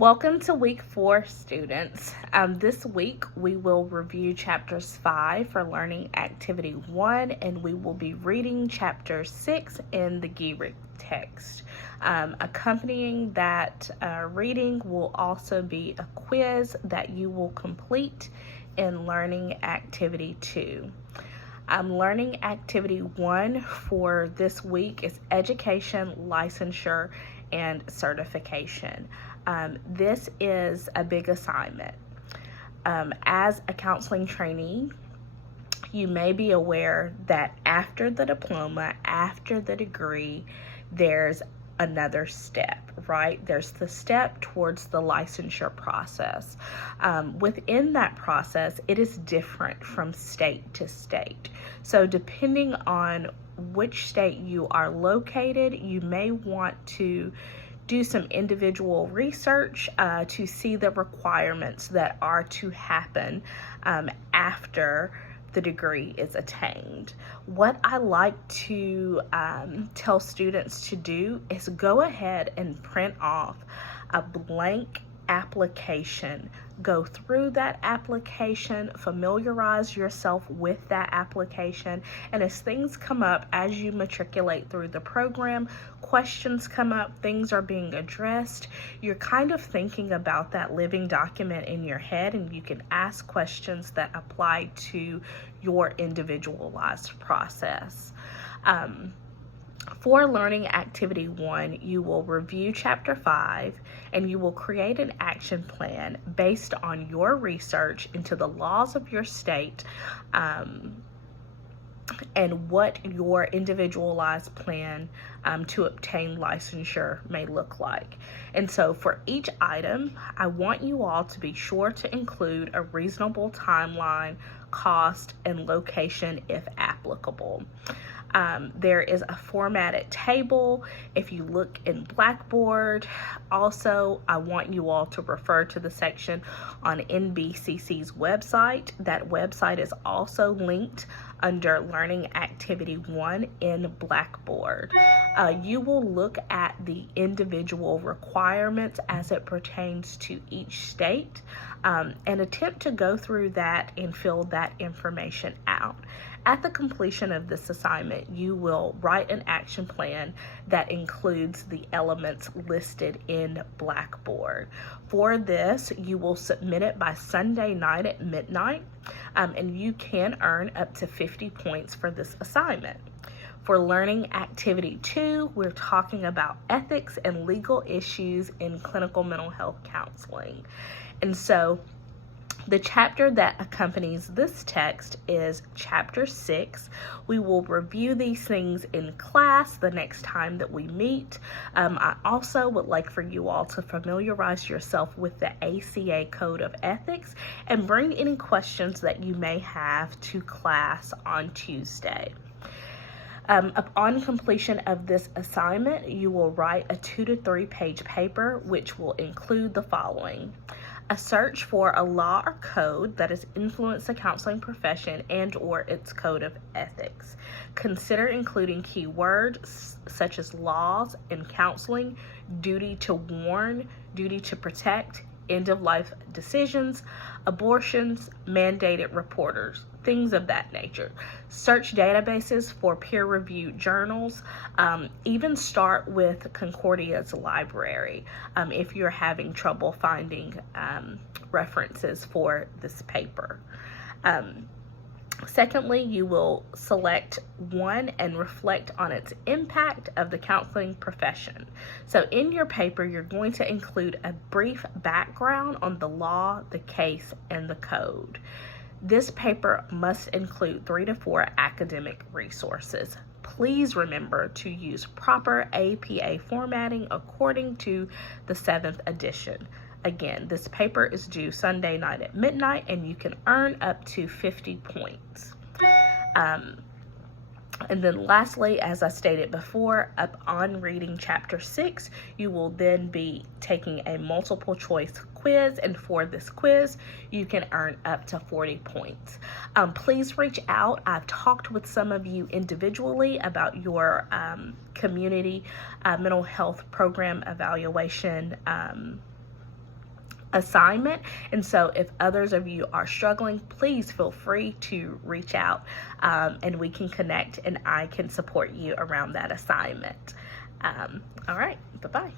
Welcome to week 4, students. This week we will review chapters 5 for learning activity 1, and we will be reading chapter 6 in the GERIC text. Accompanying that reading will also be a quiz that you will complete in learning activity 2. Learning activity 1 for this week is education, licensure, and certification. This is a big assignment. As a counseling trainee, you may be aware that after the diploma, after the degree, there's another step, right? There's the step towards the licensure process. Within that process, it is different from state to state. So depending on which state you are located, you may want to do some individual research to see the requirements that are to happen after the degree is attained. What I like to tell students to do is go ahead and print off a blank application. Go through that application, familiarize yourself with that application, and as things come up, as you matriculate through the program, questions come up, things are being addressed, you're kind of thinking about that living document in your head, and you can ask questions that apply to your individualized process. For learning activity 1, you will review chapter 5 and you will create an action plan based on your research into the laws of your state and what your individualized plan to obtain licensure may look like. And so for each item, I want you all to be sure to include a reasonable timeline, cost, and location if applicable. There is a formatted table. If you look in Blackboard, also I want you all to refer to the section on NBCC's website. That website is also linked under Learning Activity 1 in Blackboard. You will look at the individual requirements as it pertains to each state and attempt to go through that and fill that information out. At the completion of this assignment, you will write an action plan that includes the elements listed in Blackboard. For this, you will submit it by Sunday night at midnight, and you can earn up to 50 points for this assignment. For learning activity 2, we're talking about ethics and legal issues in clinical mental health counseling. And so the chapter that accompanies this text is chapter 6. We will review these things in class the next time that we meet. I also would like for you all to familiarize yourself with the ACA Code of Ethics and bring any questions that you may have to class on Tuesday. Upon completion of this assignment, you will write a 2 to 3 page paper which will include the following: a search for a law or code that has influenced the counseling profession and or its code of ethics. Consider including keywords such as laws in counseling, duty to warn, duty to protect, end-of-life decisions, abortions, mandated reporters, things of that nature. Search databases for peer-reviewed journals. Even start with Concordia's library if you're having trouble finding references for this paper. Secondly, you will select one and reflect on its impact of the counseling profession. So in your paper, you're going to include a brief background on the law, the case, and the code. This paper must include 3 to 4 academic resources. Please remember to use proper APA formatting according to the 7th edition. Again, this paper is due Sunday night at midnight, and you can earn up to 50 points. And then lastly, as I stated before, upon reading chapter 6, you will then be taking a multiple choice quiz, and for this quiz, you can earn up to 40 points. Please reach out. I've talked with some of you individually about your community mental health program evaluation assignment. And so if others of you are struggling, please feel free to reach out, and we can connect and I can support you around that assignment. All right, bye-bye.